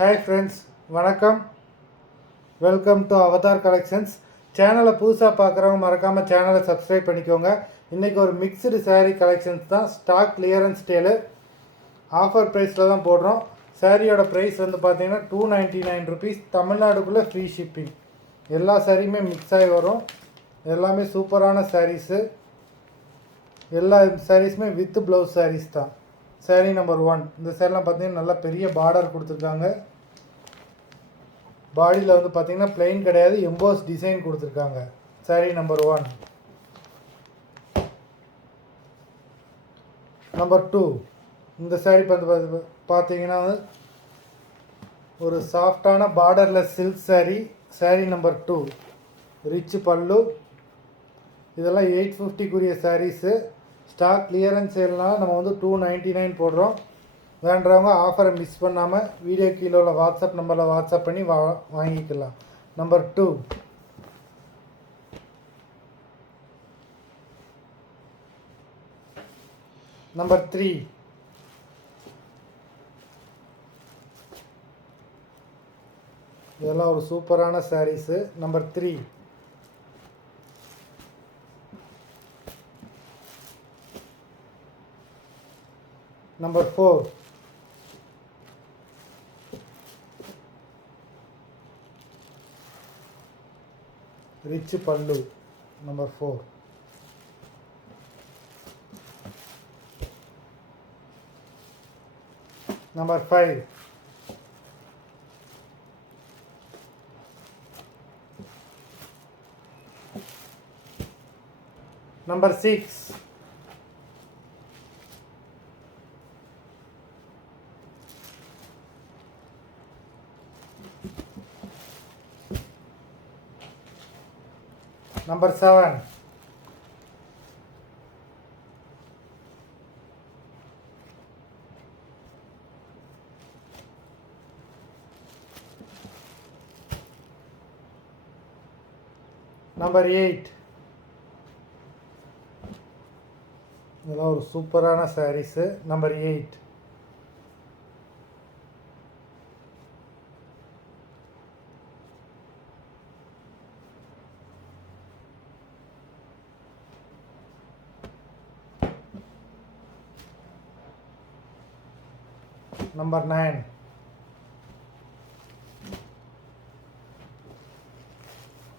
Hi friends, வணக்கம். Welcome to Avatar collections. சேனலை புதுசாக பார்க்குறவங்க மறக்காமல் சேனலை சப்ஸ்கிரைப் பண்ணிக்கோங்க. இன்றைக்கி ஒரு மிக்சடு சாரீ கலெக்ஷன்ஸ் தான். ஸ்டாக் கிளியரன்ஸ் சேலு ஆஃபர் ப்ரைஸில் தான் போடுறோம். சாரியோட ப்ரைஸ் வந்து பார்த்தீங்கன்னா 299 ருபீஸ். தமிழ்நாடுக்குள்ளே ஃப்ரீ ஷிப்பிங். எல்லா சாரியுமே மிக்ஸ் ஆகி வரும். எல்லாமே சூப்பரான சாரீஸு. எல்லா சாரீஸுமே வித் ப்ளவுஸ் சாரீஸ் தான். சாரீ நம்பர் 1. இந்த சாரீலாம் பார்த்தீங்கன்னா நல்லா பெரிய பார்டர் கொடுத்துருக்காங்க. பாடியில் வந்து பார்த்தீங்கன்னா பிளெயின் கிடையாது, எம்போஸ் டிசைன் கொடுத்துருக்காங்க. சாரீ நம்பர் 1. நம்பர் 2. இந்த சாரீ பார்த்தீங்கன்னா ஒரு சாஃப்டான பார்டர்லெஸ் சில்க் சாரீ. சாரீ நம்பர் 2. ரிச் பல்லு. இதெல்லாம் 850க்குரிய சாரீஸு. ஸ்டாக் கிளியரன்ஸ் சேல்னால் நம்ம வந்து 299 போடுறோம். வேண்டவங்க ஆஃபரை மிஸ் பண்ணாமல் வீடியோ கீழே உள்ள வாட்ஸ்அப் நம்பரில் வாட்ஸ்அப் பண்ணி வாங்கிக்கலாம். நம்பர் 2. நம்பர் 3. இதெல்லாம் ஒரு சூப்பரான சாரீஸு. நம்பர் 3. நம்பர் 4. ரிச் பல்லு. நம்பர் 4. நம்பர் 5. நம்பர் 6. நம்பர் 7. நம்பர் 8. இதெல்லாம் ஒரு சூப்பரான சாரீஸு. நம்பர் 8. நம்பர் 9.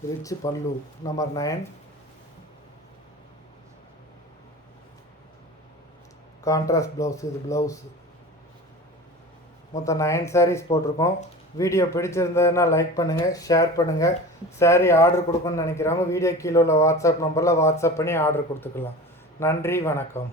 ரிச் பல்லு. நம்பர் 9. Contrast blouse. இது ப்ளவுஸு. மொத்தம் 9 சாரீஸ் போட்டிருக்கோம். வீடியோ பிடிச்சிருந்ததுன்னா லைக் பண்ணுங்கள், ஷேர் பண்ணுங்கள். சாரீ ஆர்டர் கொடுக்கணும்னு நினைக்கிறவங்க வீடியோ கீழே உள்ள வாட்ஸ்அப் நம்பரில் வாட்ஸ்அப் பண்ணி ஆர்டர் கொடுத்துக்கலாம். நன்றி, வணக்கம்.